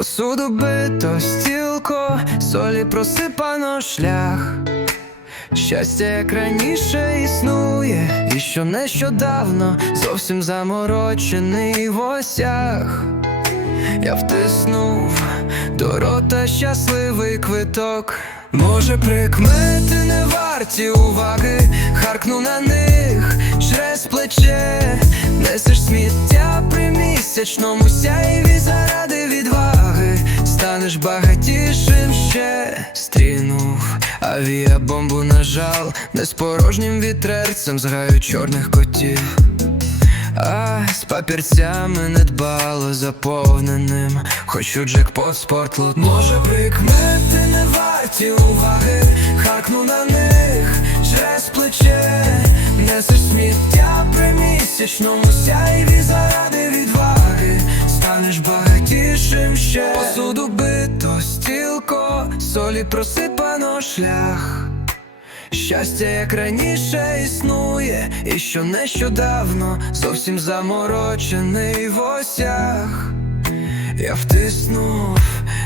Посуду бито, стілко, солі просипано шлях. Щастя, як раніше існує, і що нещодавно зовсім заморочений в осях. Я втиснув до рота щасливий квиток. Може, прикмети не варті уваги, харкну на них через плече, несеш сміття при місячному заради відваги, станеш багатішим ще. Стрінув авіабомбу нажал, не з порожнім вітерцем зграю чорних котів. А з папірцями недбало заповненим. Хочу джекпот спортлут Може прикмети не варті уваги? Хакну на них через плече. Несеш сміття при місячному сяйві заради Станеш багатішим ще Посуду бито, стілко, солі просипано шлях Щастя, як раніше існує, і що нещодавно зовсім заморочений в осях. Я втиснув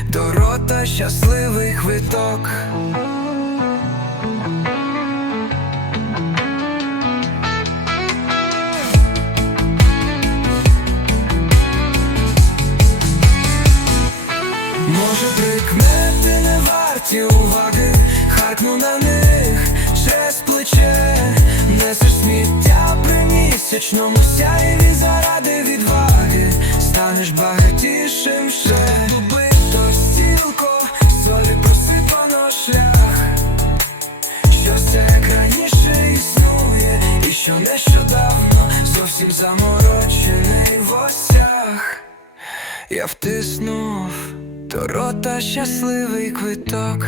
до рота щасливий квиток. Прикмети не варті уваги, харкну на них через плече, несеш сміття при місячному сяйві заради відваги, станеш багатішим ще. Побито стілко, солі просипано шлях, Щастя, як раніше існує, і що нещодавно зовсім заморочений в осях. Я втиснув до рота щасливий квиток.